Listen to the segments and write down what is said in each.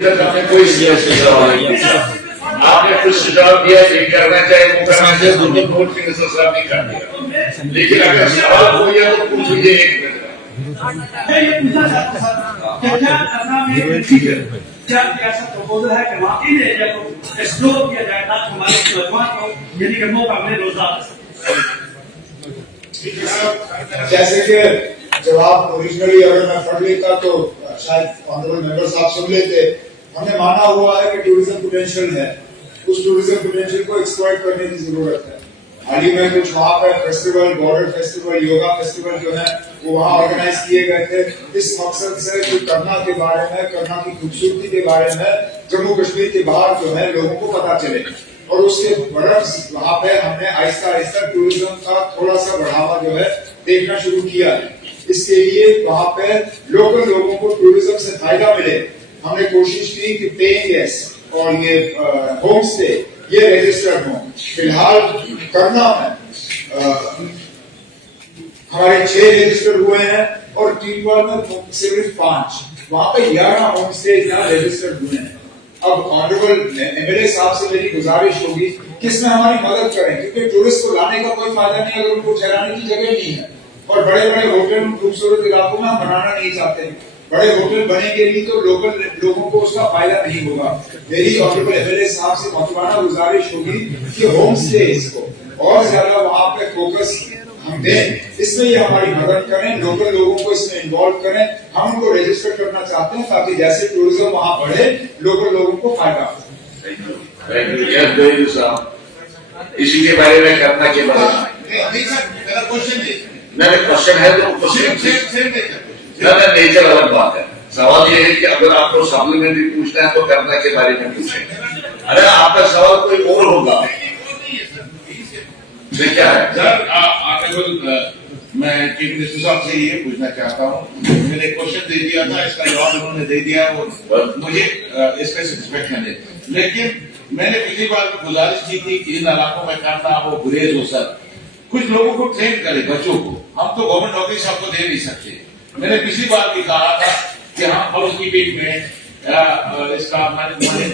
आपने कोई सुझाव नहीं दिया, आपने कुछ सुझाव दिया ये करना चाहिए वो करना चाहिए, दोनों वोट के साहब नहीं कर दिया। लेकिन अगर सवाल हो गया तो पूछ लीजिए एक मिनट। क्या ऐसा प्रपोजल है कि वाकई में एरिया को एक्सप्लोर किया जाए ताकि हमारे नौजवान को यानी कि मौका मिले रोजगार। जैसे कि जवाब ओरिजिनली अगर मैं पढ़ लेता तो शायद ऑनरेबल मेंबर साहब सुन लेते। हमने माना हुआ है कि टूरिज्म पोटेंशियल है, उस टूरिज्म पोटेंशियल को एक्सप्लॉइट करने की जरूरत है। हाल ही में कुछ वहाँ पर festival, border festival, yoga festival जो है वो वहाँ ऑर्गेनाइज किए गए थे इस मकसद से कि करना के बारे में, करना की खूबसूरती के बारे में जम्मू कश्मीर के बाहर जो है लोगों को पता चले। और उसके बरस वहाँ पे हमने आहिस्ता आहिस्ता टूरिज्म का थोड़ा सा बढ़ावा जो है देखना शुरू किया है। इसके लिए वहाँ पे लोकल लोगों को टूरिज्म से फायदा मिले, हमने कोशिश की कि पेइंग गेस्ट और ये होम स्टे ये रजिस्टर्ड हो। फिलहाल करना में हमारे 6 रजिस्टर हुए हैं और टीमवाल में सिर्फ 5, वहाँ पे 11 होम स्टे यहाँ रजिस्टर्ड हुए हैं। अब ऑनरेबल एमएलए साहब से मेरी गुजारिश होगी कि इसमें हमारी मदद करें, क्योंकि टूरिस्ट को लाने का कोई फायदा नहीं अगर उनको ठहराने की जगह नहीं है। और बड़े बड़े होटल खूबसूरत इलाकों में हम बनाना नहीं चाहते। बड़े होटल बनेंगे नहीं तो लोकल लोगों को उसका फायदा नहीं होगा। मेरी ऑनरेबल एमएलए साहब से मौजूदा गुजारिश होगी कि होम स्टेज को और ज्यादा वहाँ पे फोकस हम दें, इसमें ये हमारी मदद करें, लोकल लोगों को इसमें इन्वॉल्व करें। हम उनको रजिस्टर करना चाहते हैं ताकि जैसे टूरिज्म वहाँ बढ़े लोकल लोगों को फायदा हो। इसी के बारे में करना के बारे में क्वेश्चन है तो नेचर अलग बात है। सवाल ये है कि अगर आपको सप्लीमेंट्री पूछना है तो करना के बारे में पूछें। अरे आपका सवाल कोई और होगा क्या है सर? मैं चीफ मिनिस्टर साहब से ये पूछना चाहता हूँ, मैंने क्वेश्चन दे दिया था, इसका जवाब उन्होंने दे दिया है, वो मुझे इसका सेटिस्फेक्शन है। लेकिन मैंने पिछली बार गुजारिश की थी कि इन इलाकों में करना हो, गुरेज हो सर, कुछ लोगों को ट्रेन करे, बच्चों को। हम तो गवर्नमेंट नौकरी सबको दे नहीं सकते। मैंने पिछली बार भी कहा था कि हम हाउस कीपिंग में इसका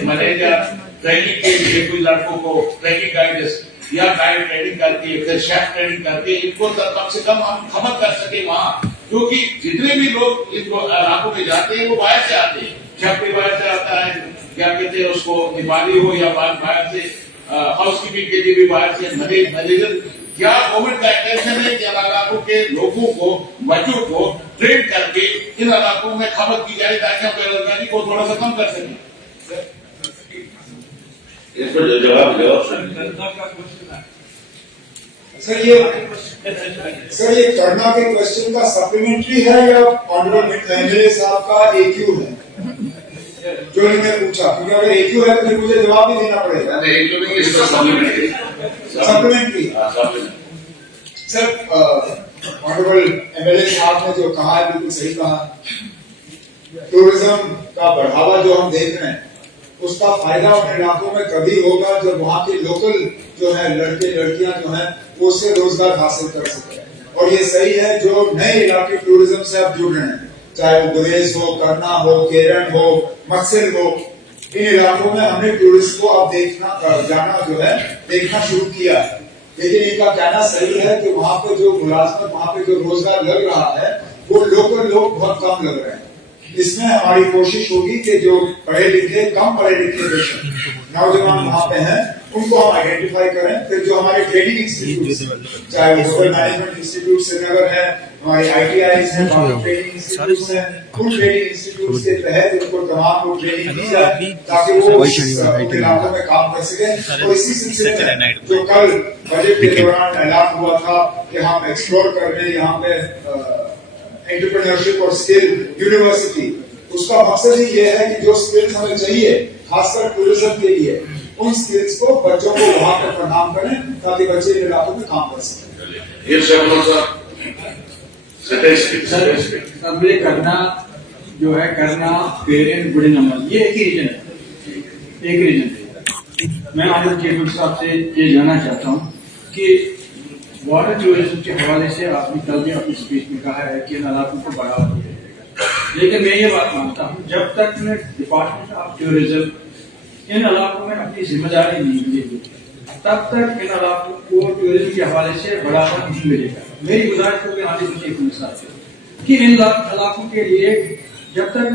मैनेजर ट्रेनिंग के लिए कोई लड़कों को ट्रेनिंग गाइडेंस या गाइड ट्रेनिंग करके फिर शेफ ट्रेनिंग करके इनको कम से कम हम खबर कर सके वहाँ, क्योंकि जितने भी लोग इन इलाकों में जाते हैं वो बाहर से आते हैं। शेफ भी बाहर से आता है, क्या कहते हैं उसको, नेपाली हो या बाहर से, हाउस कीपिंग के लिए भी बाहर से मैनेजर। क्या गवर्नमेंट का इंटेंशन है कि इलाकों के लोगों को, बच्चों को ट्रेन करके इन इलाकों में खबर की जाए ताकि हम बेरोजगारी को थोड़ा सा कम कर सकें? इसको जवाब दो सर। ये करना के क्वेश्चन का सप्लीमेंट्री है या ऑनरेबल एमएलए साहब का AQ है जो इन्होंने पूछा? क्योंकि अगर AQ है तो फिर मुझे जवाब भी देना पड़ेगा। सप्लीमेंट्री सर, ऑनरेबल एमएलए साहब ने जो कहा है बिल्कुल सही कहा। टूरिज्म का बढ़ावा जो हम देख रहे हैं उसका फायदा उन इलाकों में कभी होगा जब वहाँ के लोकल जो है लड़के लड़कियां जो है वो उससे रोजगार हासिल कर सके। और ये सही है जो नए इलाके टूरिज्म से अब जुड़ रहे हैं, चाहे वो गुरेज हो, करना हो, केरन हो, मक्सिल हो, इन इलाकों में हमने टूरिस्ट को अब जाना जो है देखना शुरू किया है। लेकिन इनका कहना सही है कि वहाँ पे जो मुलाजमत, वहाँ पे जो रोजगार लग रहा है वो लोकल लोग बहुत कम लग रहे हैं। इसमें हमारी कोशिश होगी कि जो पढ़े लिखे, कम पढ़े लिखे नौजवान वहाँ पे हैं उनको हम आइडेंटिफाई करें। फिर जो हमारे ट्रेनिंग इंस्टीट्यूट, चाहे वो होटल मैनेजमेंट इंस्टीट्यूट श्रीनगर है, हमारे ITIs हैं, ट्रेनिंग इंस्टीट्यूट हैं, उन ट्रेनिंग इंस्टीट्यूट के तहत उनको तमाम को ट्रेनिंग दी जाए ताकि वो इलाकों में काम कर सके। और इसी सिलसिले में जो कल बजट के दौरान ऐलान हुआ था कि हम एक्सप्लोर कर रहे हैं यहाँ पे एंटरप्रेन्योरशिप और स्किल यूनिवर्सिटी, उसका मकसद ही ये है कि जो स्किल्स हमें चाहिए खासकर टूरिज्म के लिए, उन स्किल्स को बच्चों को वहाँ पर प्रदान करें ताकि बच्चे इन इलाकों में काम कर सकें। सब ये करना जो है, करना पेरेंट बड़े नंबर, ये एक ही रीजन है, एक रीजन है। मैं आपके चीफ मिनिस्टर साहब से ये जानना चाहता हूँ कि वाटर टूरिज्म के हवाले से आपने कल भी अपनी स्पीच में कहा है कि इन इलाकों को बढ़ावा दिया जाएगा। लेकिन मैं ये बात मानता हूँ, जब तक डिपार्टमेंट ऑफ टूरिज्म इन इलाकों में अपनी जिम्मेदारी नहीं मिलेगी, तब तक इन इलाकों को टूरिज्म के हवाले से बढ़ावा नहीं मिलेगा। मेरी गुजारिश होगी आने चीफ मिनिस्टर से कि इन इलाकों के लिए जब तक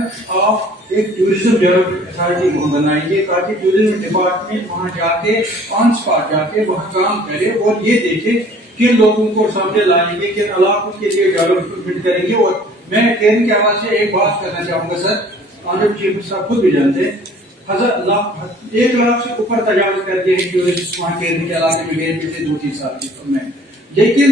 आप एक टूरिज्म डेवलपमेंट अथॉरिटी को बनाएंगे, ताकि टूरिज्म डिपार्टमेंट वहां जाके ऑन स्पॉट जाके वहां काम करे और ये देखे किन लोगों को सामने लाएंगे, किन इलाकों के लिए डेवलपमेंट करेंगे। और मैं केरल के हवाले से एक बात करना चाहूंगा सर, ऑनरेबल चीफ मिनिस्टर खुद भी जानते हैं, 1 लाख से ऊपर तजावज कर दिए हैं टूरिस्ट वहां केरल के इलाके में गए पिछले 2-3 साल में, लेकिन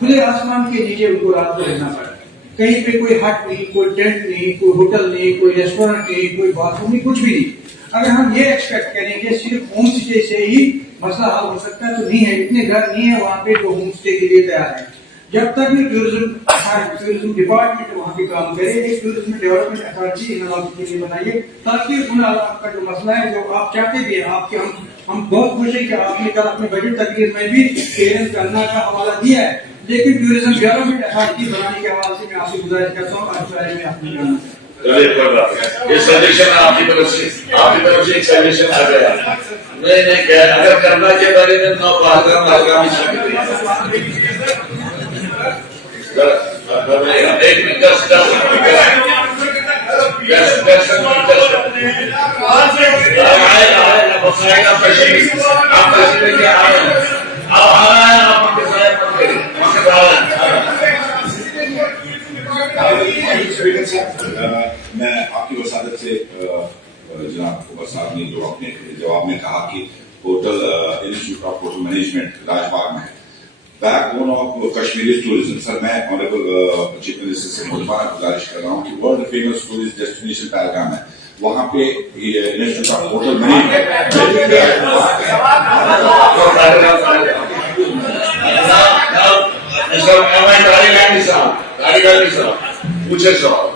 खुले आसमान के नीचे उनको रात को रहना पड़ा। कहीं पे कोई हट नहीं, कोई टेंट नहीं, कोई होटल नहीं, कोई रेस्टोरेंट नहीं, कोई बाथरूम नहीं, कुछ भी नहीं। अगर हम ये एक्सपेक्ट करेंगे सिर्फ होम स्टे से ही मसला हल हो सकता है तो नहीं है। इतने घर नहीं है वहाँ पे जो होम स्टे के लिए तैयार है। जब तक भी टूरिज्म डिपार्टमेंट वहाँ पे काम करे, एक टूरिज्म डेवलपमेंट अथॉरिटी इन इलाकों के लिए बनाइए, ताकि उन इलाकों का जो मसला है, जो आप चाहते भी हैं, आपके हम बहुत खुश हैं कि आपने कल अपने बजट तकरीर में भी केरल करना का हवाला दिया है, लेकिन टूरिज्म डेवलपमेंट अथॉरिटी बनाने के हवाले से मैं आपसे गुजारिश करता हूँ आज बारे में आपने जानना ये सजेशन आपकी तरफ से एक सजेशन आ गया। मैंने कहा अगर करना के बारे में 9 आगामी एक मिनट 10 मैं आपकी वसादत से जनाब उमर साहब ने जो अपने जवाब में कहा कि hotel institute of hotel management Rajbagh में है, backbone of Kashmiri tourism. Sir मैं ऑनरेबल चीफ मिनिस्टर से मुल्काना गुजारिश कर रहा हूँ कि world famous tourist destination Pahalgam है, वहाँ पे इंस्टीट्यूट ऑफ होटल मैनेजमेंट पूछे सवाल।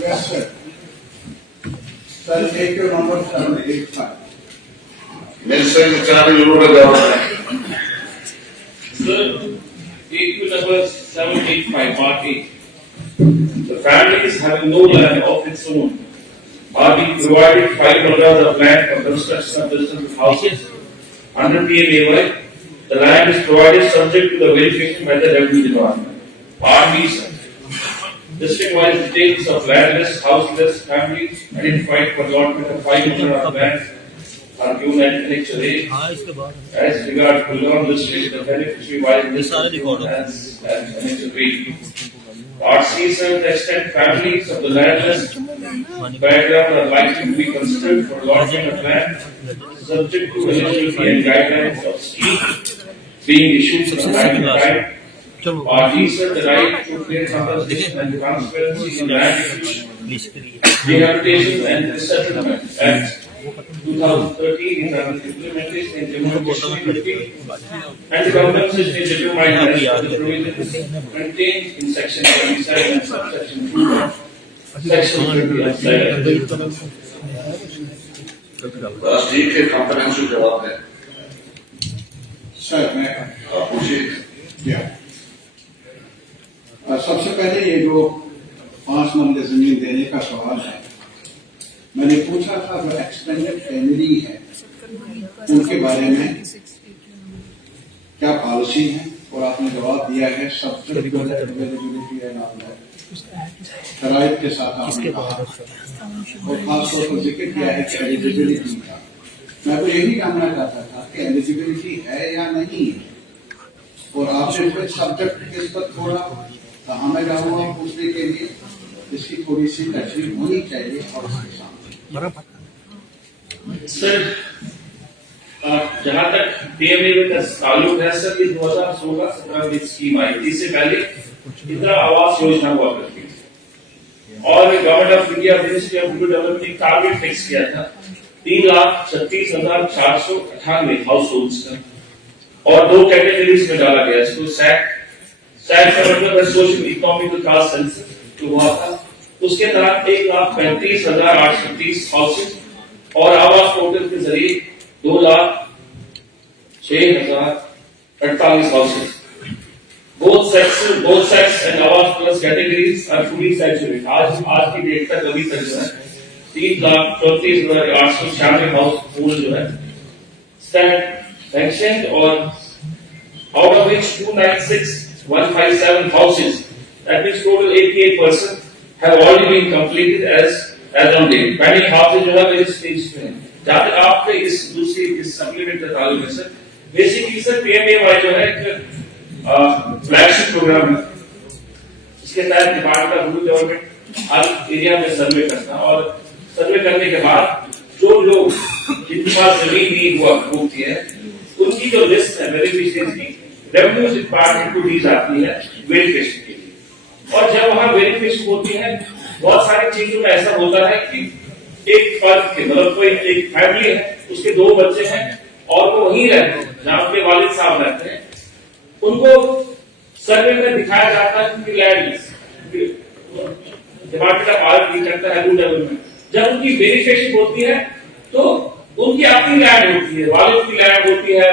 Yes, sir. Sir, take your number 785. Minister जरूर जवाब है। Sir, take number 785, Part 8. The families having no land of its own are being provided 5 acres of land for construction of residential houses under PMAY. The land is provided subject to the verification by the Revenue Department. Part B, sir. District-wise details of landless, houseless families identified for allotment of 5 acres of land are given at Annexure A. As regards Kulgaon district, the beneficiary-wise list as Annexure B. Part C, sir, the extent families of the landless background are likely to be considered for allotment of land, subject to eligibility and guidelines of scheme being issued from time to time. Parties are the right to clear compensation and transparency in land acquisition, rehabilitation and settlement Act 2013 is under implementation in Jammu and Kashmir, and the compensation is determined as per the provisions contained in section 27 and subsection 2 of section 27. बस ठीक है, comprehensive जवाब है। Sir मैं पूछिए। सबसे पहले ये जो 5 मरले जमीन देने का सवाल है, मैंने पूछा था जो एक्सटेंडेड फैमिली है उनके बारे में क्या पॉलिसी है, और आपने जवाब दिया है subject to eligibility and all शराइत के साथ आपने कहा, और खासतौर पर जिक्र किया है कि एलिजिबिलिटी का। मैं तो यही जानना चाहता था कि एलिजिबिलिटी है या नहीं है, और आपने फिर सब्जेक्ट के पर थोड़ा हमें जाऊंगा पूछने के लिए इसकी थोड़ी सी तशरीह होनी चाहिए और उसके सामने। सर, जहाँ तक पीएमए का ताल्लुक है सर, ये 2016-17 में स्कीम आई थी। इससे पहले इंदिरा आवास योजना हुआ करती थी और government of India ministry of rural development ने टारगेट फिक्स किया था 3,36,498 हाउस होल्ड्स का, और 2 कैटेगरीज में डाला गया, इसको सैट का मतलब है सोशल इकोनॉमिक कास्ट सेंसस जो हुआ था, उसके तहत 1,35,830 हाउसेज और आवास पोर्टल के जरिए 2,06,048 houses both sex and Awas Plus categories are fully saturated. आज की डेट तक अभी तक जो है 3,34,896 हाउस होल्ड जो है sanctioned, और out of which 296,157 houses, that means total 88%, have already been completed as on date. Pending houses जो है मेरे स्टेज पे हैं. जहाँ तक आपके इस सप्लीमेंट ताल्लुक है सर, बेसिकली सर PMAY जो है फ्लैगशिप प्रोग्राम है. इसके तहत department of rural development her area में सर्वे करता है, और सर्वे करने के बाद जो लोग जिनके पास जमीन नहीं हुआ होती है उनकी जो लिस्ट है वेरिफिकेशन की रेवेन्यू डिपार्टमेंट को दी जाती है वेरिफिकेशन के लिए. और जब वहां वेरिफिकेशन होती है बहुत सारी चीजों में ऐसा होता है कि एक फर्द के मतलब कोई एक फैमिली है, उसके 2 बच्चे हैं और वो वहीं रहते हैं जहां उनके वालिद साहब रहते हैं. उनको सर्वे में दिखाया जाता है उनकी लैंड डिपार्टमेंट ऑफ आर्ट करता है रूरल डेवलपमेंट. जब उनकी वेरिफिकेशन होती है तो उनकी अपनी लैंड होती है, वालिद की लैंड होती है,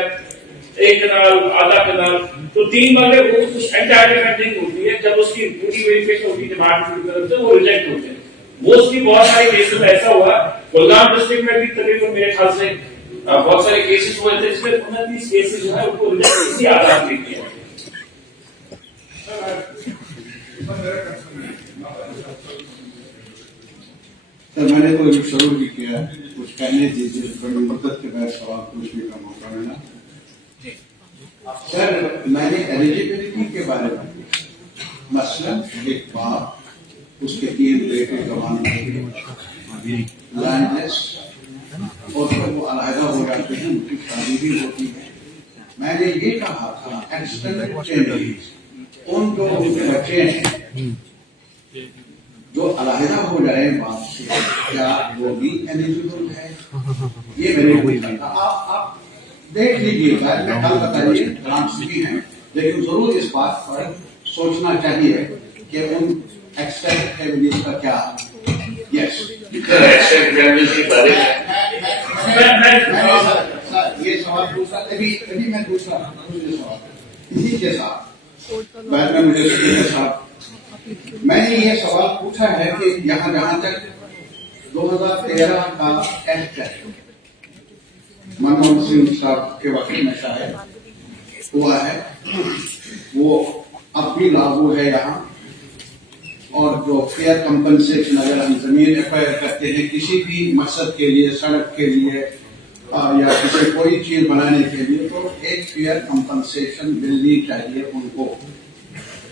1 कनाल आधा कनाल, तो 3 वाले वो कुछ एंटाइटलमेंट होती है. जब उसकी पूरी वेरिफिकेशन होती है डिपार्टमेंट की तरफ से वो रिजेक्ट होते हैं. मोस्टली बहुत सारे केसेस में ऐसा हुआ. कुलगाम डिस्ट्रिक्ट में भी तकरीबन मेरे ख्याल से बहुत सारे केसेस हुए थे जिसमें 29 केसेस जो है उनको रिजेक्ट इसी आधार पे किया. सर मैंने तो शुरू भी किया, कुछ कहने दीजिए, बड़ी मुद्दत के बाद सवाल पूछने का मौका मिला. सर मैंने एलिजिबिलिटी के बारे में मसलन एक बाप उसके 3 बेटे जवान लैंडलेस और फिर वो अलहदा हो जाते हैं, उनकी शादी भी होती है. मैंने ये कहा था एक्सटेंडेड चेंजेस उन जो बच्चे हैं जो अलहदा हो जाए बाप से, क्या वो भी एलिजिबल है? ये मेरे को आप देख लीजिएगा. मैं कल बताइए ग्रांट्स भी हैं, लेकिन जरूर इस बात पर सोचना चाहिए कि उन एक्सटेंडेड फैमिलीज का क्या. यस एक्सटेंडेड फैमिली के बारे में ये सवाल पूछा अभी मैं दूसरा सवाल इसी के साथ बाद में मुझे साहब मैंने ये सवाल पूछा है कि जहां तक 2013 का एक्ट है, मनमोहन सिंह साहब के वक्त में शायद हुआ है, वो अब भी लागू है यहाँ. और जो फेयर कंपनसेशन अगर हम जमीन एक्वायर करते हैं किसी भी मकसद के लिए, सड़क के लिए या किसी कोई चीज बनाने के लिए, तो एक फेयर कंपनसेशन मिलनी चाहिए उनको.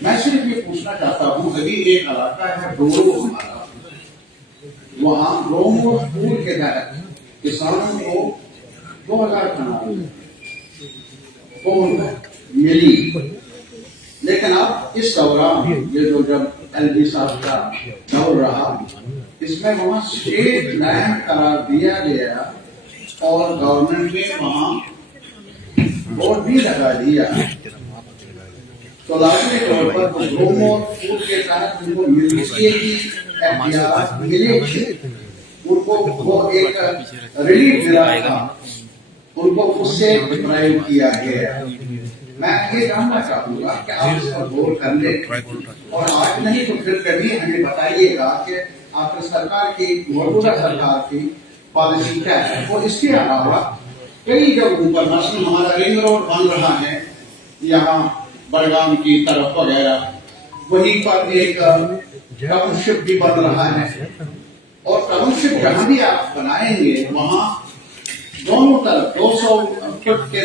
मैं सिर्फ ये पूछना चाहता हूँ, अभी एक इलाका है डोरो हमारा, वहाँ रोमो स्कूल के तहत किसानों को 2000 कनाल मिली, लेकिन अब इस दौरान ये जो जब LD साहब का दौर रहा, इसमें वहाँ स्टेट लैंड करार दिया गया और गवर्नमेंट ने वहाँ बोर्ड भी लगा दिया. तो लाजमी तौर पर रोमो स्कूल के तहत उनको मिलेगी, उनको वो एक रिलीफ मिला था, उनको उससे डिप्राइव किया गया. मैं ये जानना चाहूंगा कि आप इस पर गौर कर ले, और आज नहीं तो फिर कभी हमें बताइएगा कि आपकी सरकार की, मौजूदा सरकार की पॉलिसी क्या है. और इसके अलावा कई जगहों पर मसलन हमारा रिंग रोड बन रहा है यहाँ बड़गाम की तरफ वगैरह, वहीं पर एक टाउनशिप भी बन रहा है. और टाउनशिप जहां भी आप बनाएंगे वहाँ दोनों तरफ 200 फुट के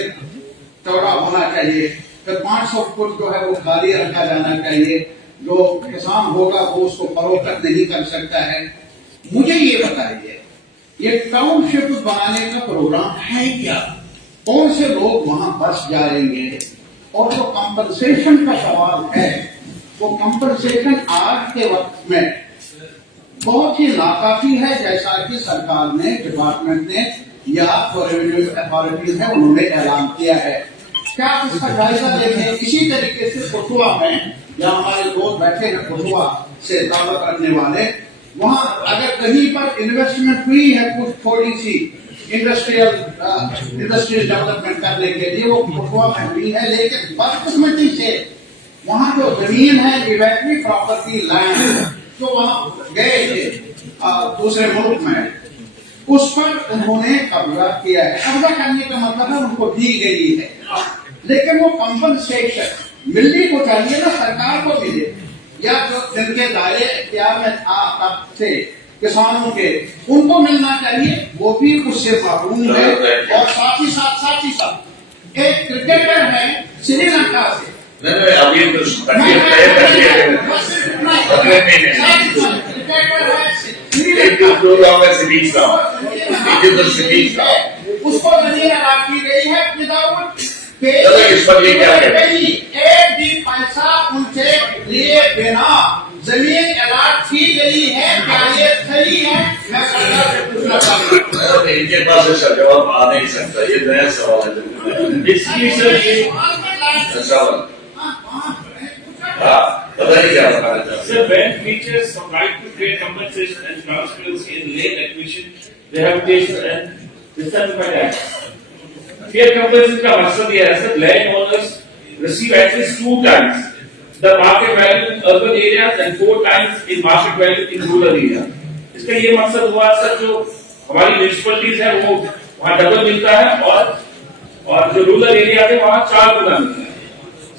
चौड़ा होना चाहिए, फिर 500 फुट जो है वो खाली रखा जाना चाहिए. जो किसान होगा वो उसको फरोख्त नहीं कर सकता है. मुझे ये बताइए, ये टाउनशिप बनाने का प्रोग्राम है क्या? कौन से लोग वहां बस जाएंगे? और जो कंपनसेशन का सवाल है, वो कंपनसेशन आज के वक्त में बहुत ही नाकाफी है, जैसा कि सरकार ने, डिपार्टमेंट ने या रेवेन्यू अथॉरिटीज है उन्होंने ऐलान किया है. क्या आप इसका जायजा लेंगे? इसी तरीके से कठुआ में, जहाँ हमारे लोग बैठे हैं कठुआ से ताल्लुक रखने वाले, वहाँ अगर कहीं पर इन्वेस्टमेंट हुई है कुछ थोड़ी सी इंडस्ट्रियल डेवलपमेंट करने के लिए, वो कठुआ में हुई है, लेकिन बदकिस्मती से वहाँ जो जमीन है इवेटरी प्रॉपर्टी लैंड जो वहाँ गए थे दूसरे मुल्क में, उस पर उन्होंने कब्जा किया है। कब्जा करने का मतलब है उनको दी गई है, लेकिन वो कंपनसेशन मिलनी को चाहिए ना, सरकार को मिले, या जो जिनके दायरे इख्तियार में था तब से किसानों के, उनको मिलना चाहिए, वो भी उससे महरूम है। और साथ ही साथ एक क्रिकेटर है श्रीलंका से, नहीं अभी तो उसको जमीन अदा की गई है विदाउट इस पर ये क्या है? एक भी पैसा उनसे लिए बिना जमीन अलाट की गई है, क्या ये सही है? मैं सरकार से पूछना चाहता हूँ। इनके पास इसका जवाब आ नहीं सकता, ये नया सवाल है। इसलिए सर ये सवाल हाँ पता नहीं क्या बताना चाहते। Sir, when creatures have right to create compensation and transparency in land acquisition, rehabilitation and dissatisfied acts. Fair compensation का मकसद ये है sir, land owners receive at least 2 times the market value in urban areas and 4 times in market value in rural area. इसका ये मकसद हुआ sir, जो हमारी म्यूनिसिपैलिटीज है वो वहाँ डबल मिलता है और जो रूरल एरिया है वहाँ 4 गुना मिलता है।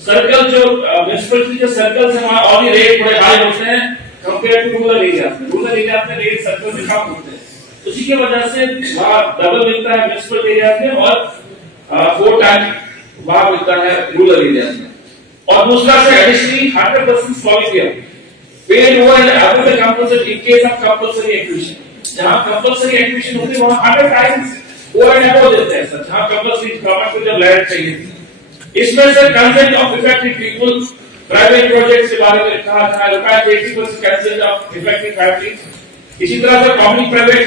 सर्कल जो म्यूनिसिपैलिटी के सर्कल से वहाँ और रेट थोड़े हाई होते हैं कंपेयर टू रूरल एरिया में। रूरल एरिया में रेट सर्कल से कम होते हैं, उसी की वजह से वहाँ डबल मिलता है म्यूनिसिपल एरिया में और 4 टाइम वहाँ मिलता है रूरल एरिया में। और दूसरा से एडिशनली 100% सॉलिड पेड हुआ है अगर compulsory in case of compulsory acquisition, जहाँ कंपल्सरी एक्विजिशन होती है वहाँ 100 टाइम्स ओवर एंड अबव देते हैं सर, जहाँ कंपल्सरी गवर्नमेंट को जब लैंड चाहिए थी। इसमें sir consent of effective people, private projects के बारे में कहा था, required 80% consent of effective families. इसी तरह से पब्लिक प्राइवेट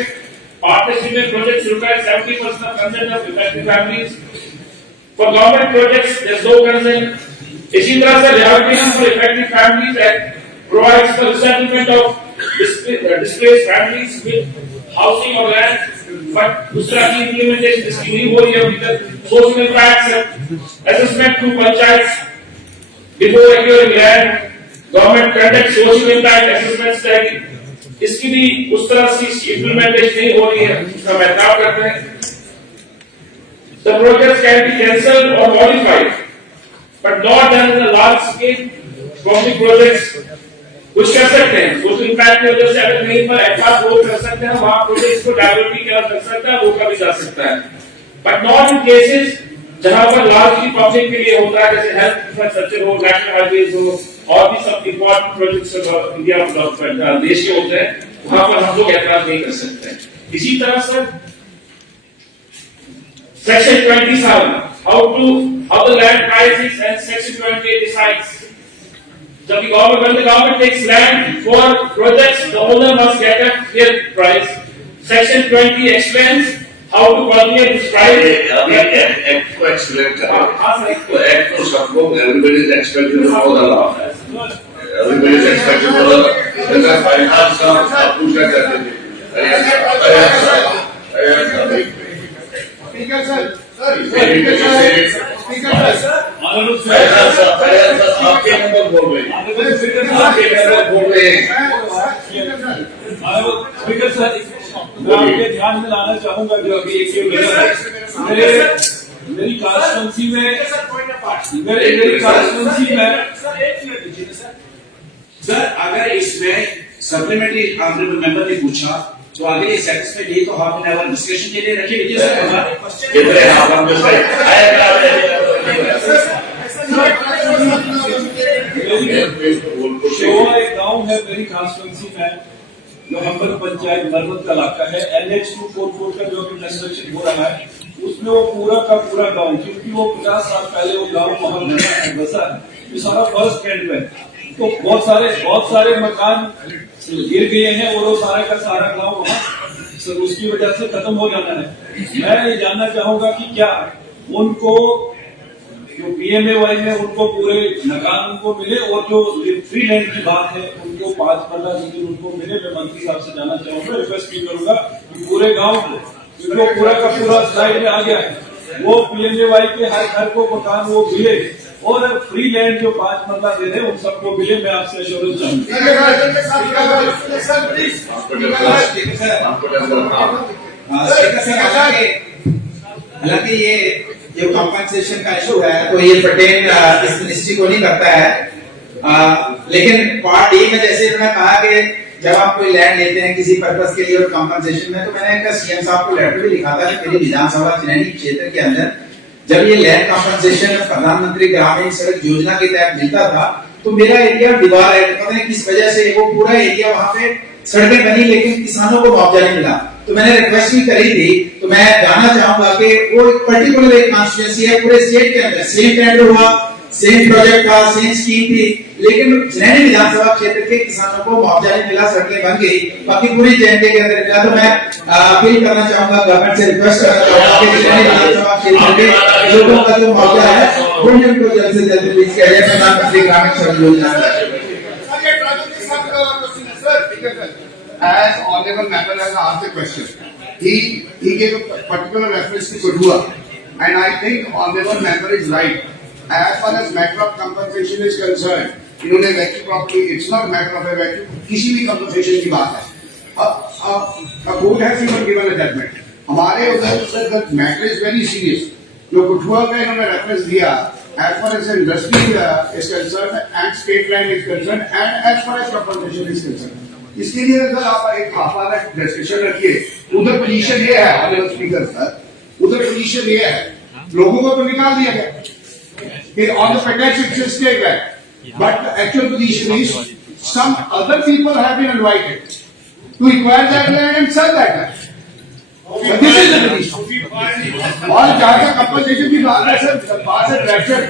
पार्टनरशिप में projects require 70% of consent of effective families. For government projects there is no consent. इसी तरह से rehabilitation for effective families and provides for resettlement of displaced families with housing or land, but दूसरा की implementation इसकी नहीं हो रही है अभी तक। Social impacts assessment through panchayats before acquiring land, government conduct social impact assessment study, इसकी भी उस तरह से implementation नहीं हो रही है, उसका बहताव करते हैं। The projects can be cancelled or modified, but not done in a large scale. Public projects कुछ कर सकते हैं, सोशल इम्पैक्ट की वजह से अगर कहीं पर एडवांस रोड कर सकते हैं, वहां प्रोजेक्ट्स को डेवलप किया जा सकता है, रोका भी जा सकता है, बट नॉट इन केसेस जहां पर लार्जली पब्लिक के लिए होता है, जैसे हेल्थ इंफ्रास्ट्रक्चर हो, नेशनल हाईवेज हो और भी सब इंपॉर्टेंट प्रोजेक्ट्स इंडिया डेवलपमेंट देश के होते हैं, वहां पर हम लोग ऐतराज नहीं कर सकते। इसी तरह से section 27 how the land prices and section 28 decides. जब when the government takes land for projects, the owner must get a fair price. Section 20 explains how to calculate this price. Act को explain करें। तो act को सबको everybody is expected to follow the law. Everybody is expected to follow the law. जैसा finance का आप पूछा करते थे। स्पीकर सर, आपके नंबर बोल रहे हैं, आपके नंबर बोल रहे हैं। स्पीकर सर, मैं आपके ध्यान में लाना चाहूंगा जो अभी मेरी कॉन्स्टिट्यूंसी में सर अगर इसमें सप्लीमेंट्री ऑनरेबल मेंबर ने पूछा तो आगे ये सेटिस्फाइड नहीं तो हाफ एन आवर डिस्कशन के लिए रखे लीजिए सर। कितने हम जो सही एक गाँव है मेरी कॉन्स्टिट्यूंसी में जो हम्बर पंचायत मरमत का इलाका है, NH 244 का जो अभी कंस्ट्रक्शन हो रहा है उसमें वो पूरा का पूरा गाँव, क्योंकि वो 50 साल पहले वो गाँव वहाँ बसा है, ये सारा फर्स्ट हैंड में, तो बहुत सारे मकान गिर गए हैं और वो सारे का सारा गाँव वहाँ सर उसकी वजह से खत्म हो जाना है। मैं ये जानना चाहूंगा कि क्या उनको जो PMAY में उनको पूरे मकान उनको मिले और जो फ्री लैंड की बात है उनको 5-15 दिन उनको मिले। मैं मंत्री साहब से जानना चाहूंगा, रिक्वेस्ट भी करूंगा कि पूरे गाँव को, क्योंकि वो पूरा का पूरा स्लाइड में आ गया है, वो PMAY के हर घर को मकान वो मिले और फ्री लैंड जो 5 मरला दे रहे हैं उन सबको मिले, मैं आपसे एश्योरेंस चाहूंगा। हालांकि ये जो कॉम्पनसेशन का इशू है तो ये पर्टेन इस मिनिस्ट्री को नहीं करता है, लेकिन पार्ट ए में जैसे उन्होंने कहा कि जब आप कोई लैंड लेते हैं किसी पर्पस के लिए और कॉम्पनसेशन में, तो मैंने सीएम साहब को लेटर भी लिखा था कि मेरी विधानसभा चुनावी क्षेत्र के अंदर जब ये लैंड कॉम्पनसेशन प्रधानमंत्री ग्रामीण सड़क योजना के तहत मिलता था तो मेरा एरिया दीवार है, पता नहीं किस वजह से वो पूरा एरिया वहां पे सड़कें बनी लेकिन किसानों को मुआवजा नहीं मिला। तो मैंने रिक्वेस्ट भी करी थी, तो मैं जानना चाहूंगा कि वो पर्टिकुलर एक कॉन्स्टिट्यूएंसी है पूरे स्टेट के अंदर, सेम टेंडर हुआ, सेम प्रोजेक्ट था, सेम स्कीम थी, लेकिन नैनी विधानसभा क्षेत्र के किसानों को मुआवजा नहीं मिला, सड़कें बन गई, बाकी पूरी जेएनके के अंदर मिला। तो मैं अपील करना चाहूंगा, गवर्नमेंट से रिक्वेस्ट करना चाहूंगा कि नैनी विधानसभा क्षेत्र के लोगों का जो मुआवजा है वो उनको जल्द से जल्द रिलीज किया जाए प्रधानमंत्री ग्रामीण सड़क योजना। As honorable member has asked the question, he gave a particular reference to Kodua, and I think honorable member is right. As far as matter of compensation is concerned, इन्होंने vacuum property, it's not matter of a vacuum, किसी भी compensation की बात है। A court has even given a judgment. हमारे उधर the matter is very serious. जो कुठुआ का इन्होंने रेफरेंस दिया, as far as industry is concerned and state line is concerned and as far as compensation is concerned. इसके लिए अगर आप एक हाफाना डिस्कशन रखिए, उधर पोजीशन ये है ऑनरेबल स्पीकर सर, उधर पोजीशन ये है, लोगों को तो निकाल दिया गया कि on the pretext it's state land, but the actual position is some other people have been invited to acquire that land and sell that land. This is the position. और जहां तक कंपनसेशन की बात है सर, बात है drafted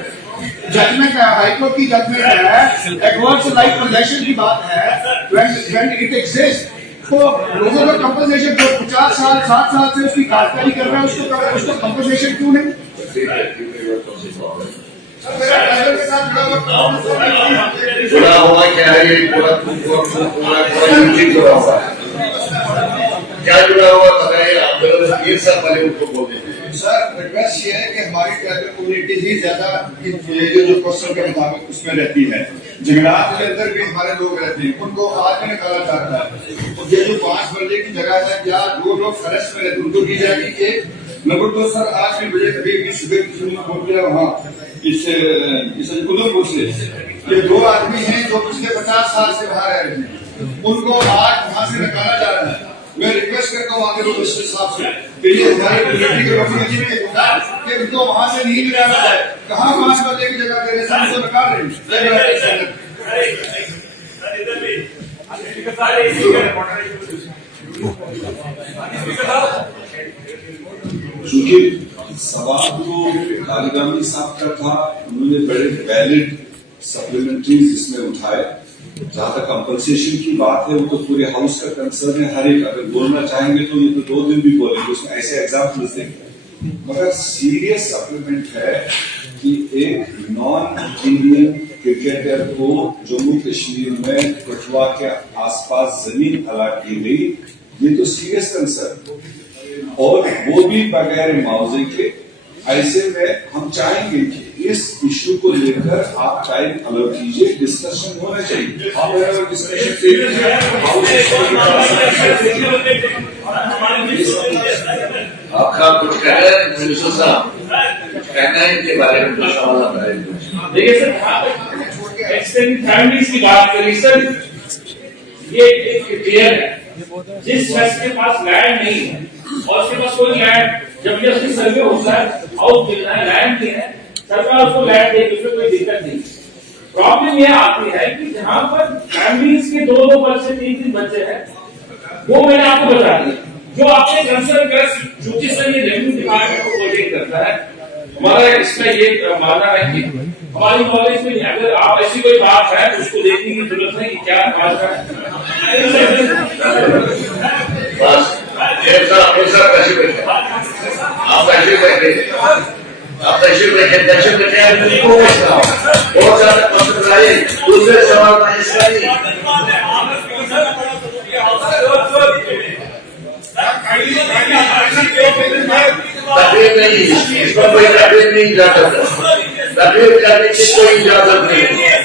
judgement है, high court की जजमेंट है, एडवर्स लाइफ पोजेशन की बात है, व्हेन इट एग्जिस्ट, तो लोगों को कंपनसेशन जो 50 साल 60 साल से उसकी काश्तकारी कर रहा है उसको कंपनसेशन क्यों नहीं? जुड़ा हुआ क्या है, ये पूरा जुड़ा हुआ है, क्या जुड़ा हुआ बताइए आप, एक साल पहले उनको बोल देते। सर रिक्वेस्ट ये है कि हमारी ट्राइबल कम्युनिटी ही ज्यादा जो क्वेश्चन के मुताबिक उसमें रहती है, जंगलात के अंदर भी हमारे लोग रहते हैं, उनको आज में निकाला जाता है। ये जो 5 बजे की जगह है, क्या 2 लोग अरेस्ट में रहते उनको दी जाएगी? एक नंबर 2 सर, आज भी मुझे कभी सुबह पहुंच गया वहाँ इस उधमपुर से, ये 2 आदमी हैं जो पिछले 50 साल से बाहर रह रहे हैं, उनको आज वहाँ से निकाला जा रहा है। मैं रिक्वेस्ट करता हूँ आगे मिनिस्टर साहब से कि ये हमारी कम्युनिटी के लोगों ने कि उनको वहाँ से नहीं गिराया जाए, कहाँ 5 बजे की जगह दे रहे हैं, उनको निकाल रहे हैं। चूंकि सवाल तो कालीगामी साहब का था, उन्होंने बड़े वैलिड सप्लीमेंट्रीज इसमें उठाए। जहां तक कंपनसेशन की बात है वो तो पूरे हाउस का कंसर्न है, हर एक अगर बोलना चाहेंगे तो ये तो 2 दिन भी बोलेंगे, उसमें ऐसे एग्जाम्पल्स देंगे। मगर सीरियस सप्लीमेंट है कि एक नॉन इंडियन क्रिकेटर को जम्मू कश्मीर में कठुआ के आसपास जमीन अलाट की गई, ये तो सीरियस कंसर्न, और वो भी बगैर मुआवजे के। ऐसे में हम चाहेंगे कि इस इश्यू को लेकर आप टाइम अलॉट कीजिए, डिस्कशन होना चाहिए। आप डिस्कशन आपका कुछ कहना है मिनिस्टर साहब, कहना है इनके बारे में कुछ सवाल आता है? देखिए सर, एक्सटेंडेड फैमिलीज की बात करी सर, ये एक क्लियर है, जिस शख्स के पास लैंड नहीं है और उसके पास कोई लैंड, जब ये उसकी सर्वे होता है, हाउस मिल रहा है, लैंड नहीं है, सरकार उसको लैंड देगी, उसमें कोई दिक्कत नहीं। प्रॉब्लम यह आती है कि जहां पर फैमिलीज के 2-2 बच्चे 3-3 बच्चे हैं, वो मैंने आपको बता दिया, जो आपने कंसर्न कर, चूंकि सर ये रेवेन्यू डिपार्टमेंट को कोऑर्डिनेट करता है, हमारा इसमें ये मानना है कि हमारी नॉलेज में अगर आप ऐसी कोई बात है उसको देखने की जरूरत है कि क्या बात है। बस ये साहब कैसे बैठे, आप कैसे बैठे, आप तहसील में बहुत ज्यादा पसंद आए, दूसरे सवाल का हिस्सा नहीं, तकलीफ नहीं, इसमें कोई तकलीफ नहीं जा सकता। तकलीफ करने की कोई इजाजत नहीं है।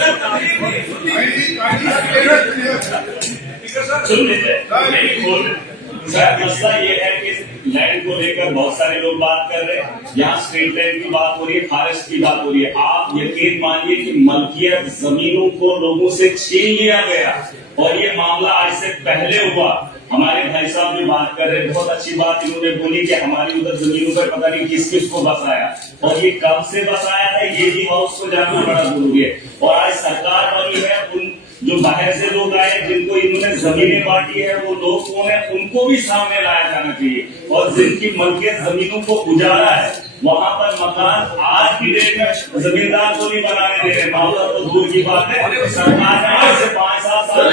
सुन लीजिए, सर मसला ये है कि लैंड को लेकर बहुत सारे लोग बात कर रहे हैं, यहाँ स्ट्रीट लैंड की बात हो रही है, फॉरेस्ट की बात हो रही है। आप यकीन मानिए कि मलकियत जमीनों को लोगों से छीन लिया गया, और ये मामला आज से पहले हुआ। हमारे भाई साहब भी बात कर रहे, बहुत अच्छी बात इन्होंने बोली कि हमारी उधर जमीनों पर पता नहीं किस किस को बसाया, और ये कब से बसाया है ये भी हाउस को जानना बड़ा जरूरी है। और आज सरकार बनी है, उन जो बाहर से लोग आए जिनको इन्होंने जमीनें बांटी है वो लोग कौन है, उनको भी सामने लाया जाना चाहिए। और जिनकी मलकियत जमीनों को उजाड़ा है, वहाँ पर मकान आज की डेट में जमींदार को नहीं बनाने दे रहे। मामला तो दूर की बात है, सरकार ने आज से 5-7 साल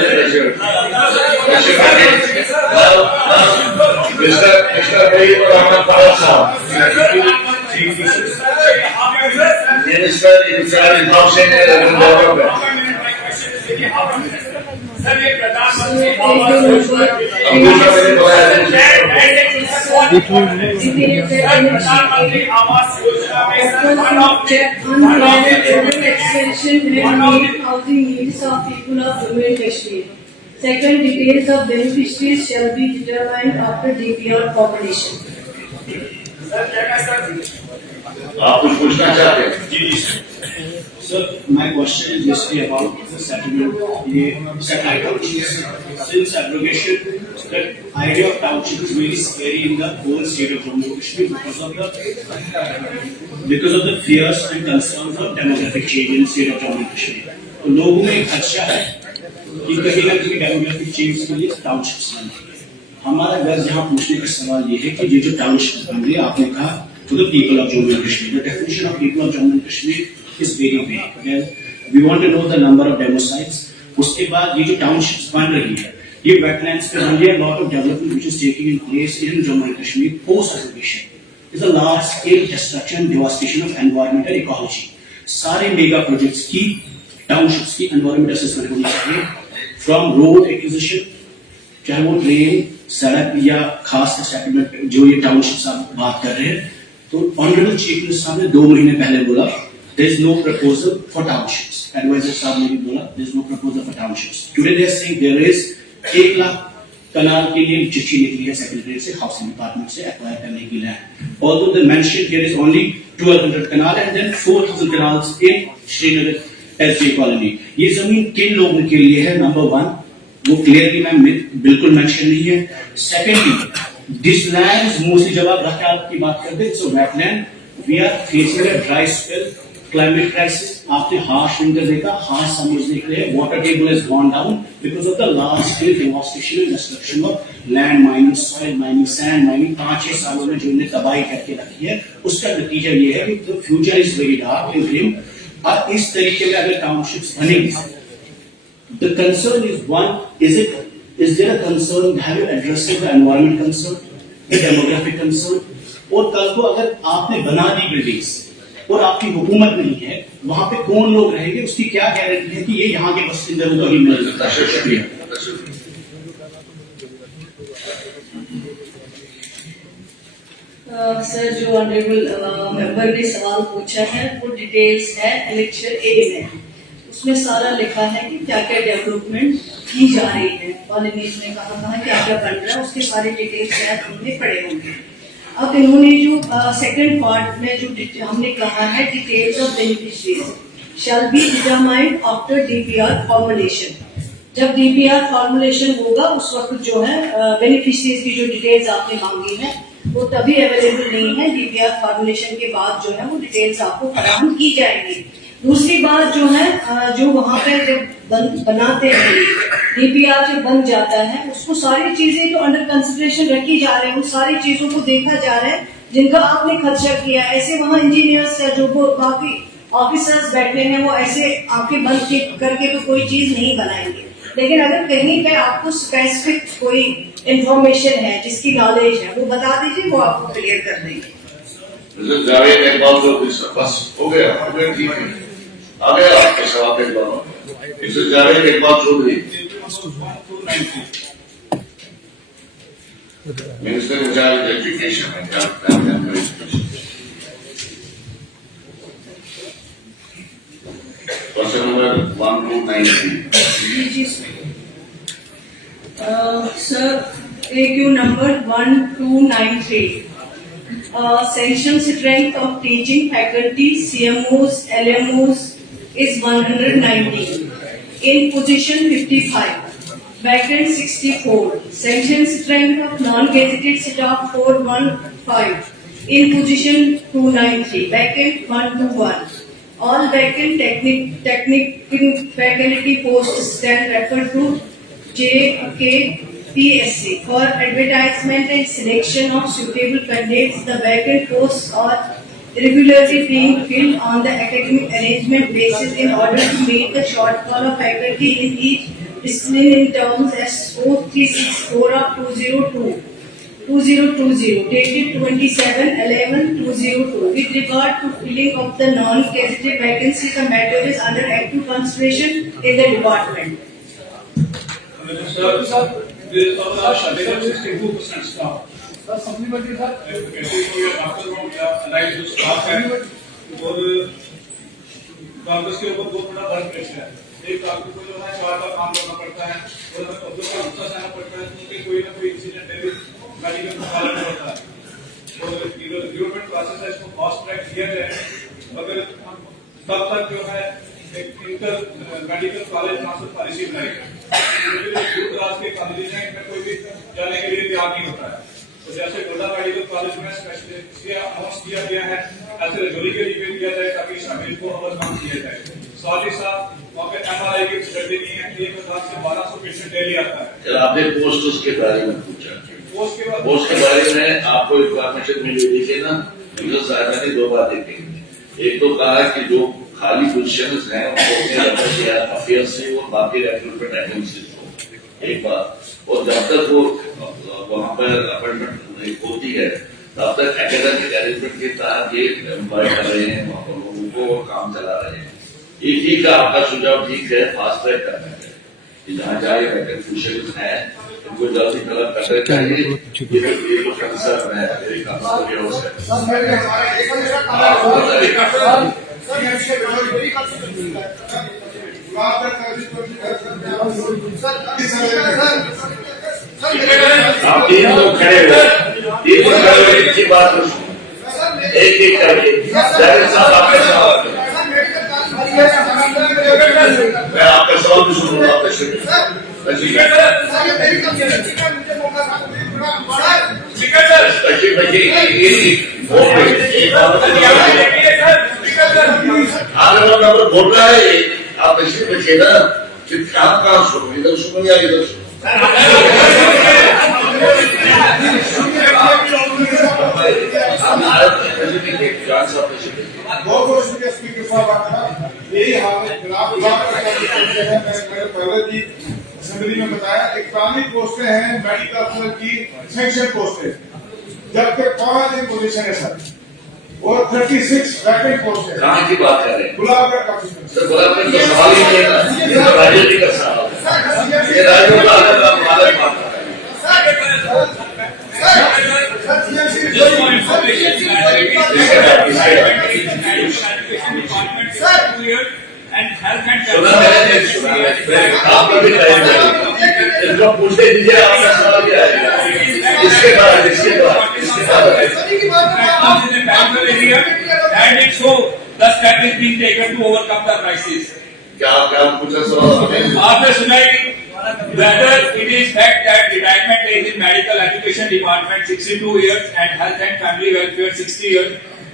सर ये प्रधानमंत्री आवास योजना प्रधानमंत्री आवास योजना में Second, details of beneficiaries shall be determined after DPR formulation. आप कुछ पूछना चाहते हैं? जी Sir, my question is basically about the settlement. Set townships. Since abrogation, the idea of township is very scary in the whole state of Jammu and Kashmir because of the fears and concerns of demographic change in the state of Jammu and Kashmir. तो लोगों में एक खदशा है कि कहीं ना कहीं demographic change के लिए टाउनशिप्स बन रही है। हमारा घर जहाँ पूछने का सवाल ये है कि ये जो टाउनशिप्स बन रही है, आपने कहा to the people of Jammu and Kashmir. The definition of people of Jammu and Kashmir is very vague. Well, we want to know the number of demosites. उसके बाद ये जो townships बन रही है, ये wetlands पे बन रही है। Lot of development which is taking in place in Jammu and Kashmir post abrogation is a large scale destruction, devastation of environmental ecology. सारे मेगा प्रोजेक्ट्स की टाउनशिप्स की एनवायरमेंट असेसमेंट होनी चाहिए, फ्रॉम रोड एक्विजिशन, चाहे वो train, सड़क या खास सेटलमेंट जो ये टाउनशिप्स आप बात कर रहे हैं। तो ऑनरेबल चीफ मिनिस्टर साहब ने 2 महीने पहले बोला there is no proposal for townships. Advisor साहब ने भी बोला there is no proposal for townships. Today they are saying there is 1 lakh कनाल के लिए चिट्ठी निकली है सेक्रेटरी से, हाउसिंग डिपार्टमेंट से एक्वायर करने के लिए। Although they mention there is only 1200 kanal and then 4000 kanals in Srinagar SD colony. ये जमीन किन लोगों के लिए है? नंबर 1 वो क्लियरली मैम बिल्कुल मेंशन नहीं है। Secondly this land is mostly, जब आप रखियाल की बात करते हैं, it's a wetland. We are facing a dry spell, climate crisis. आपने हार्श विंटर देखा, हार्श समर्स देख रहे हैं। Water table has gone down because of the large scale devastation and destruction of land mining, soil mining, sand mining. 5-6 सालों में जो इन्हें तबाही करके रखी है, उसका नतीजा ये है कि the future is very dark and grim. और इस तरीके में अगर टाउनशिप्स बनेंगी, the concern is one, is there a concern, have you addressed the environment concern, the demographic concern? और कल को अगर आपने बना दी बिल्डिंग्स और आपकी हुकूमत नहीं है, वहां पे कौन लोग रहेंगे? उसकी क्या गारंटी है कि ये यहाँ के बसिंदों को ही मिल सकता है? शुक्रिया सर, जो ऑनरेबल मेंबर ने सवाल पूछा है वो डिटेल्स है लेक्चर ए में। उसमें सारा लिखा है कि क्या क्या डेवलपमेंट की जा रही है, कॉलोनीज में कहाँ क्या क्या बन रहा है, उसके सारे डिटेल्स शायद हमने पढ़े होंगे। अब इन्होंने जो सेकंड पार्ट में जो हमने कहा है details of beneficiaries shall be determined after DPR formulation. जब डीपीआर फॉर्मुलेशन होगा उस वक्त जो है बेनिफिशियरीज की जो डिटेल्स आपने मांगी है वो तभी अवेलेबल नहीं है। डीपीआर फॉर्मुलेशन के बाद जो है वो डिटेल्स आपको फराहम की जाएंगी। दूसरी बात जो है, जो वहाँ पे जब बनाते हैं डीपीआर जब बन जाता है, उसको सारी चीजें जो अंडर कंसिडरेशन रखी जा रही है, उन सारी चीजों को देखा जा रहा है जिनका आपने खर्चा किया। ऐसे वहाँ इंजीनियर्स या जो बाकी ऑफिसर्स बैठे हैं वो ऐसे आंखें बंद करके तो कोई चीज नहीं बनाएंगे। लेकिन अगर कहीं पे आपको स्पेसिफिक कोई इंफॉर्मेशन है, जिसकी नॉलेज है, वो बता दीजिए, वो आपको क्लियर कर देंगे। जावेद इकबाल तो बस हो गया, ठीक है, आ गया आपके सवाल एक बार। इससे Javed Iqbal Chaudhary, minister in charge education. जी sir, AQ number 1293. Sanction strength of teaching faculty, CMOs, LMOs is 190. In position 55. Vacant 64. Sanction strength of non-gazetted staff 415. In position 293. Vacant 121. All vacant technical faculty posts stand referred to JKPSC for advertisement and selection of suitable candidates. The vacant posts are regularly being filled on the academic arrangement basis in order to meet the shortfall of faculty in each discipline in terms S0364 of 2020 dated 27/11/2002. With regard to filling of the non-gazetted vacancies, the matter is under active consideration in the department. Sir, there is also 62% staff. Sir, supplementary sir, after like जो staff है और कागज के ऊपर बहुत बड़ा work pressure है। एक कागज को जो है 4 का काम करना पड़ता है और हमें पब्लिक का गुस्सा सहना पड़ता है क्योंकि कोई ना कोई इंसिडेंट डेली मेडिकल पालन होता है और रिक्रूटमेंट प्रोसेस है, इसको फास्ट ट्रैक किया जाए। अगर तब तक जो है एक inter medical college transfer policy बनाई गई, दूर दराज के कॉलेज हैं, इनमें कोई भी जाने के लिए तैयार नहीं होता है। तो जैसे गोल्डा मेडिकल कॉलेज में स्पेशली अनाउंस किया गया है, ऐसे रजौली के लिए दिया जाए ताकि शामिल को ओवरकम किया जाए। साथ ही साथ वहाँ पे MRI की फैसिलिटी नहीं है, 1000 से 1200 पेशेंट डेली आता है। आपने पोस्ट उसके बारे में पूछा, पोस्ट के बारे में आपको इंफॉर्मेशन मिली हुई थी ना? साहब ने 2 बातें कही। एक तो कहा कि जो खाली पोजिशन हैं उनको अफेयर से और बाकी रिक्रूटमेंट एजेंसी को एक बात, और जब तक वो वहाँ पर अपॉइंटमेंट नहीं होती है तब तक एकेडमिक अरेंजमेंट के तहत ये एम्प्लॉय कर रहे हैं, वहाँ पर लोगों को काम चला रहे हैं। ये ठीक है, आपका सुझाव ठीक है, फास्ट ट्रैक करना है कि जहाँ जाए वैकेंट पोजिशन है उनको जल्दी तलब करना चाहिए। ये तो कंसर्न है आप 3 लोग खड़े हुए, 3 लोग खड़े हुए, इनकी बात को सुनो एक करके। साहब आपके सवाल, मैं आपका सवाल भी सुनूंगा, आपका नंबर बोल रहा है, आप तशरीफ रखिए ना, फिर कहाँ सुनो, इधर सुनो या इधर सुनो? बहुत शुक्रिया स्पीकर साहब आपका। यही हाल है, मैंने पहले भी असेंबली में बताया, 41 पोस्टें हैं मेडिकल अफसर की सेक्शन पोस्टें, जबकि 5 पोजीशन है सर, और 36 वैकेंट पोस्ट है। कहाँ की बात कर रहे हैं? गुलाबगढ़ का सर, गुलाबगढ़ का सवाल ही नहीं है ना, ये तो राजनीति का सवाल है, ये राजनीति का मालक बात है। आप कभी इनको पूछते दीजिए, आपका सवाल क्या है? इसके बाद and it show the step is being taken to overcome the crisis. क्या पूछा सवाल? आपने सुना whether it is fact that retirement age in medical education department 62 years and health and family welfare 60 years,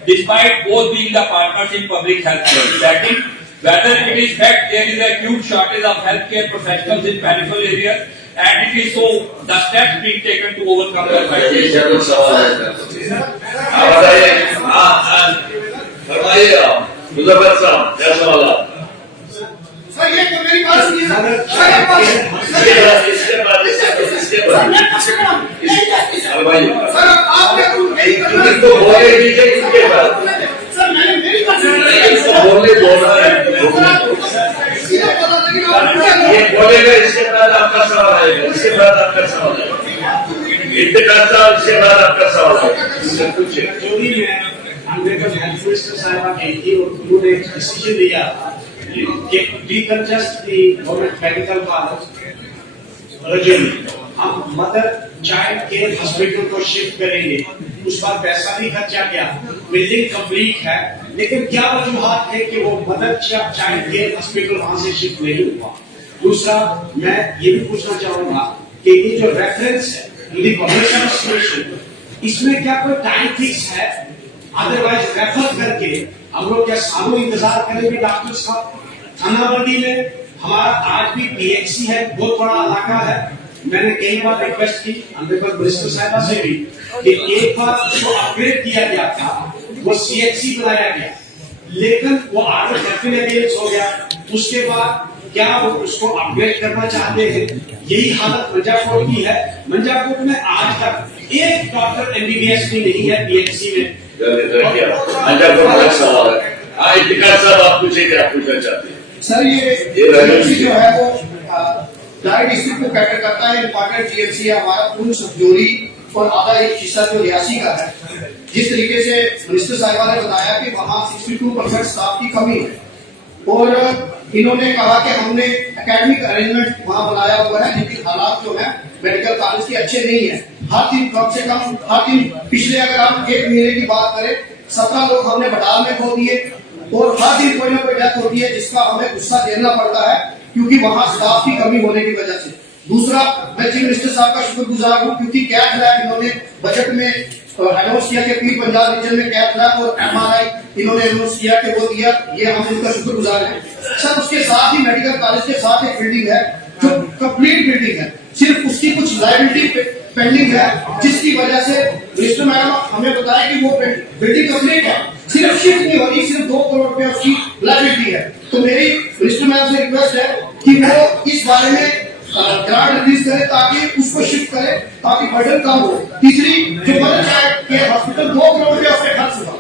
despite both being the partners in public health care. Second, whether it is fact there is a acute shortage of healthcare professionals in peripheral areas, and it is so the steps being taken to overcome the crisis. सवाल है, आप बताइए, फरमाइए आप, मुजफ्फर साहब क्या सवाल है? सर ये तो मेरी बात सुनिए सर, इसके बाद सर आपने मेरी इनको बोले दीजिए, इसके बाद सर मैंने मेरी बात इसको बोलने बोलना है, ये बोलेगा, इसके बाद आपका सवाल आएगा, इसके बाद आपका सवाल आएगा, इंतजार साहब, इसके बाद आपका सवाल आएगा, इससे पूछिए। जो भी अम्बेडकर हेल्थ मिनिस्टर साहब ने एक डिसीजन लिया decongest the government medical college urgently. हम मदर चाइल्ड केयर हॉस्पिटल को शिफ्ट करेंगे, उस पर पैसा भी खर्चा किया, बिल्डिंग कंप्लीट है, लेकिन क्या वजूहात है कि वो मदर चाइल्ड केयर हॉस्पिटल वहां से शिफ्ट नहीं हुआ। दूसरा, मैं ये भी पूछना चाहूंगा कि ये जो रेफरेंस है पब्लिकेशन स्टेशन, इसमें क्या कोई टाइम फिक्स है? अदरवाइज रेफर करके हम लोग क्या सालों इंतजार करेंगे डॉक्टर्स का? थानाबंदी में हमारा आज भी पीएचसी है, बहुत बड़ा इलाका है। मैंने कई बार रिक्वेस्ट की ऑनरेबल मिनिस्टर साहिबा से भी कि एक बार उसको अपग्रेड किया गया था, वो सीएचसी बनाया गया, लेकिन वो आर्डर डेफिनेट हो गया। उसके बाद क्या वो उसको अपग्रेड करना चाहते हैं? यही हालत मंजाकोट की है। मंजाकोट में आज तक एक डॉक्टर एमबीबीएस भी नहीं है पीएचसी में। मंजाकोट अलग सवाल है। हाँ, इतिकाद साहब आप पूछे क्या पूछना चाहते हैं? सर ये जो है वो डाई डिस्ट्रिक्ट को कैटर करता है। इंपॉर्टेंट जीएमसी है हमारा पूर्ण सब्जोरी और आधा एक हिस्सा जो रियासी का है। जिस तरीके से मिनिस्टर साहिबा ने बताया कि वहाँ 62% स्टाफ की कमी है, और इन्होंने कहा कि हमने एकेडमिक अरेंजमेंट वहाँ बनाया हुआ है, लेकिन हालात जो है मेडिकल कॉलेज के अच्छे नहीं है। हर दिन कम से कम पिछले अगर आप 1 महीने की बात करें, 17 लोग हमने बटाल में खो दिए, और हर दिन कोई ना कोई डेथ होती है जिसका हमें गुस्सा झेलना पड़ता है, क्योंकि वहाँ स्टाफ की कमी होने की वजह से। दूसरा, मैं चीफ मिनिस्टर साहब का शुक्रगुजार हूँ, क्योंकि कैथ लैब इन्होंने बजट में अनाउंस किया कि पीर पंजाब रीजन में कैथ लैब और एमआरआई इन्होंने अनाउंस किया कि वो दिया, ये हम उनका शुक्रगुजार हैं। सर, उसके साथ ही मेडिकल कॉलेज के साथ एक बिल्डिंग है जो कंप्लीट बिल्डिंग है, सिर्फ उसकी कुछ लायबिलिटी पेंडिंग है, जिसकी वजह से मिनिस्टर मैडम हमें बताया कि वो बिल्डिंग कंप्लीट है, सिर्फ शिफ्ट नहीं हो रही, सिर्फ 2 करोड़ रुपए उसकी लायबिलिटी है। तो मेरी मिनिस्टर मैडम से रिक्वेस्ट है कि वो इस बारे में ग्रांट रिलीज करे ताकि उसको शिफ्ट करे, ताकि बर्डन कम हो। तीसरी, जो मदर चाइल्ड के हॉस्पिटल 2 करोड़ रुपया उसके खर्च हुआ,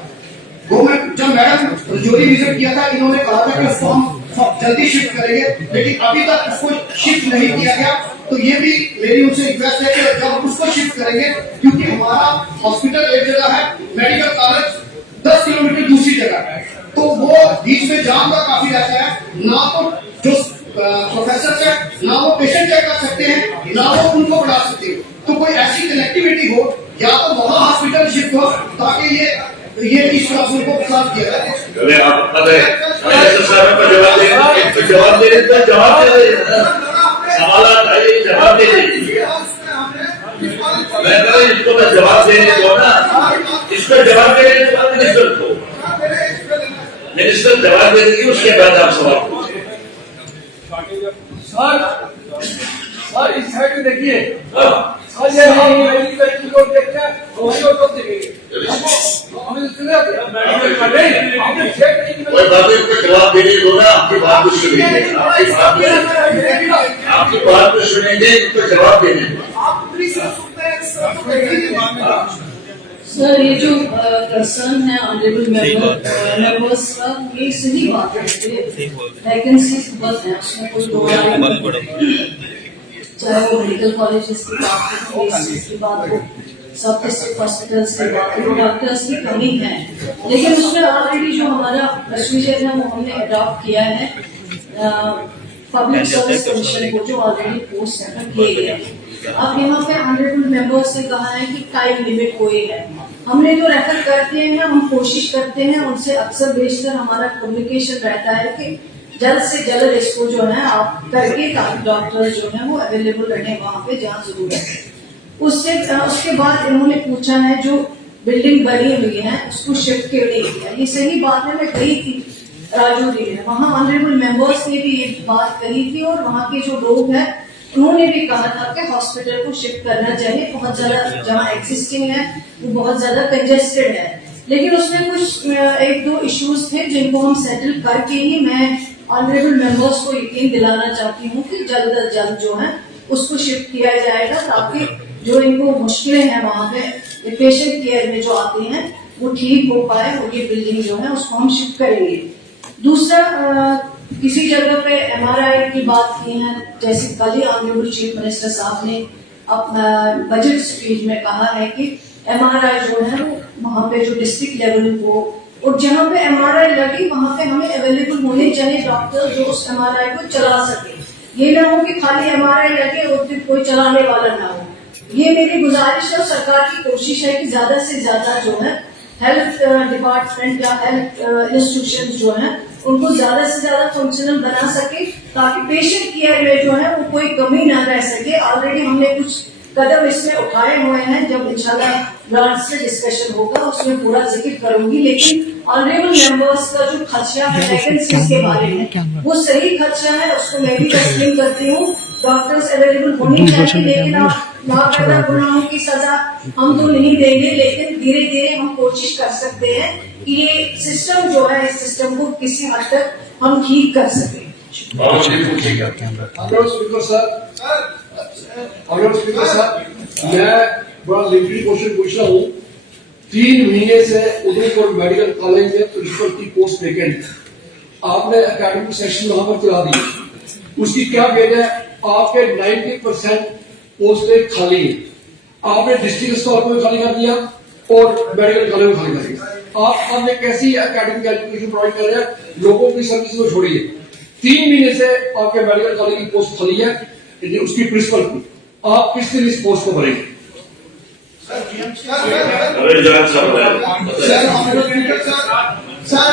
गवर्नमेंट जब मैडम जोरी विजिट किया था, इन्होंने कहा था कि उसको हम जल्दी शिफ्ट करेंगे, लेकिन अभी तक उसको शिफ्ट नहीं किया गया। तो ये भी मेरी उनसे रिक्वेस्ट है कि जब उसको शिफ्ट करेंगे, क्योंकि हमारा हॉस्पिटल एक जगह है, मेडिकल कॉलेज 10 किलोमीटर दूसरी जगह है, तो वो बीच में जाम का काफी रहता है। ना तो जो प्रोफेसर है, ना वो पेशेंट चेक कर सकते हैं, ना वो उनको बढ़ा सकते हैं। तो कोई ऐसी कनेक्टिविटी हो, या तो वहाँ हॉस्पिटल शिफ्ट हो, ताकि ये इस प्रॉब्लम को साफ किया जाए। जवाब दे जवाब दे इसको मैं जवाब देने दो ना, इसको जवाब देने के बाद मिनिस्टर जवाब दे देंगे, उसके बाद आप सवाल पूछे। सर इस साइड में देखिए, सर ये हम मेडिकल को देखते हैं, वही तो देखेंगे हमें कोई बात नहीं, उसको जवाब देने दो ना, आपकी बात तो सुनेंगे, आपकी बात तो सुनेंगे, उसको जवाब देने दो। सर, ये जो कंसर्न है ऑनरेबल मेंबर्स का, ये सही बात है। वैकेंसीज बहुत है, उसमें कोई दो चाहे वो मेडिकल कॉलेजेस की बात हो, की बात हो, सब डिस्ट्रिक्ट हॉस्पिटल्स की बात हो, डॉक्टर्स की कमी है। लेकिन उसमें ऑलरेडी जो हमारा प्रोसीजर है वो हमने अडॉप्ट किया है पब्लिक सर्विस कमीशन को, जो ऑलरेडी पोस्ट सेटअप किए गए हैं। अब यहाँ पे ऑनरेबल मेंबर्स ने कहा है कि टाइम लिमिट कोई है, हमने जो रेफर करते हैं हम कोशिश करते हैं उनसे अक्सर बेशतर हमारा कम्युनिकेशन रहता है कि जल्द से जल्द इसको जो है आप करके, ताकि डॉक्टर जो है वो अवेलेबल रहे वहाँ पे जहाँ जरूरत है। उसके बाद इन्होंने पूछा है जो बिल्डिंग बनी हुई है उसको शिफ्ट क्यों नहीं किया। ये सही बात है, मैं गई थी राजौरी में, वहाँ ऑनरेबल मेंबर्स ने भी ये बात कही थी, और वहाँ के जो लोग हैं उन्होंने भी कहा था कि हॉस्पिटल को शिफ्ट करना चाहिए, बहुत ज्यादा जहाँ एग्जिस्टिंग है वो बहुत ज्यादा कंजेस्टेड है। लेकिन उसमें कुछ 1-2 इश्यूज थे जिनको हम सेटल करके ही मैं ऑनरेबल मेंबर्स को यकीन दिलाना चाहती हूँ कि जल्द अज जल्द जो है उसको शिफ्ट किया जाएगा, ताकि जो इनको मुश्किलें हैं वहाँ पे पेशेंट केयर में जो आती हैं वो ठीक हो पाए, और ये बिल्डिंग जो है उसको हम शिफ्ट करेंगे। दूसरा, किसी जगह पे एमआरआई की बात की है, जैसे कल ही ऑनरेबल चीफ मिनिस्टर साहब ने अपना बजट स्पीच में कहा है कि एमआरआई जो है वो वहाँ पे जो डिस्ट्रिक्ट लेवल को और जहाँ पे MRI लगी वहाँ पे हमें अवेलेबल होने चाहिए डॉक्टर जो उस MRI को चला सके। ये ना हो कि खाली MRI लगे और फिर कोई चलाने वाला ना हो। ये मेरी गुजारिश है और सरकार की कोशिश है कि ज्यादा से ज्यादा जो है हेल्थ डिपार्टमेंट या हेल्थ इंस्टीट्यूशन जो है उनको ज्यादा से ज्यादा फंक्शनल बना सके ताकि पेशेंट केयर में जो है वो कोई कमी ना रह सके। ऑलरेडी हमने कुछ कदम इसमें उठाए हुए हैं, जब इंशाल्लाह ग्रांट से डिस्कशन होगा उसमें पूरा जिक्र करूंगी। लेकिन ऑनरेबल मेंबर्स का जो खर्चा है वैकेंसीज के बारे में वो सही खर्चा है, उसको मैं भी तस्लीम करती हूँ। डॉक्टर्स अवेलेबल होनी चाहिए, लेकिन लापरवाह गुनाहों की सजा हम तो नहीं देंगे, लेकिन धीरे धीरे हम कोशिश कर सकते हैं कि ये सिस्टम जो है इस सिस्टम को किसी हद तक हम ठीक कर सकें। स्पीकर साहब, मैं बड़ा लिमिटेड क्वेश्चन पूछ रहा हूँ। 3 महीने से उदयपुर मेडिकल कॉलेज में प्रिंसिपल की पोस्ट वेकेंट है। आपने एकेडमिक सेशन वहां पर चला दी, उसकी क्या वजह है? आपके 90% पोस्टें खाली है। आपने डिस्ट्रिक्ट स्तर को खाली कर दिया और मेडिकल कॉलेज में खाली कर दिया। आप हमने कैसी एकेडमिक एजुकेशन प्रोवाइड कर रहे हैं? लोगों की सर्विस को छोड़िए। 3 महीने से आपके मेडिकल कॉलेज की पोस्ट खाली है, उसकी प्रिंसिपल की। आप किस दिन इस पोस्ट को भरेंगे? अरे जान साहब सर